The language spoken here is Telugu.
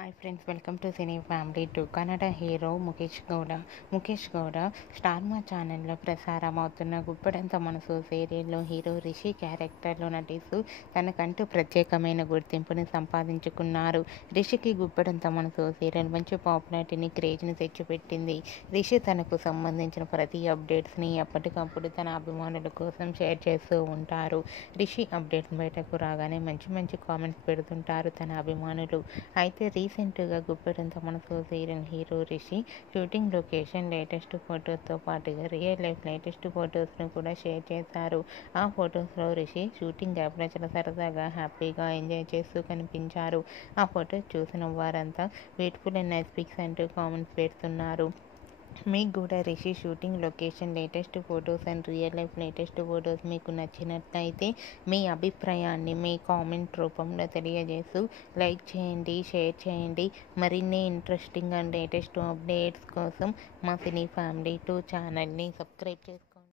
Hi friends, welcome to cine family two. Kannada hero Mukesh Gowda star Maa ఛానల్లో ప్రసారం అవుతున్న గుప్పెడంత మనసు సీరియల్లో హీరో రిషి క్యారెక్టర్లో నటిస్తూ తనకంటూ ప్రత్యేకమైన గుర్తింపుని సంపాదించుకున్నారు. రిషికి గుప్పెడంత మనసు సీరియల్ మంచి పాపులారిటీని, క్రేజ్ని తెచ్చిపెట్టింది. రిషి తనకు సంబంధించిన ప్రతి అప్డేట్స్ని ఎప్పటికప్పుడు తన అభిమానుల కోసం షేర్ చేస్తూ ఉంటారు. రిషి అప్డేట్స్ బయటకు రాగానే మంచి మంచి కామెంట్స్ పెడుతుంటారు తన అభిమానులు. అయితే రీసెంట్గా Guppedantha Manasu serial hero Rishi shooting location latest ఫొటోస్తో పాటుగా రియల్ లైఫ్ లేటెస్ట్ ఫొటోస్ను కూడా షేర్ చేశారు. ఆ ఫొటోస్లో రిషి షూటింగ్ యాప్లో చాలా సరదాగా, హ్యాపీగా ఎంజాయ్ చేస్తూ కనిపించారు. ఆ ఫొటోస్ చూసిన వారంతా బ్యూటిఫుల్ అండ్ నైస్ పిక్స్ అంటూ కామెంట్స్ పెడుతున్నారు. మీకు కూడా Rishi shooting location latest photos and real life latest photos మీకు నచ్చినట్లయితే మీ అభిప్రాయాన్ని మీ కామెంట్ రూపంలో తెలియజేస్తూ లైక్ చేయండి, షేర్ చేయండి. మరిన్ని ఇంట్రెస్టింగ్ అండ్ లేటెస్ట్ అప్డేట్స్ కోసం మా సినీ ఫ్యామిలీ 2 ఛానల్ని సబ్స్క్రైబ్ చేసుకోండి.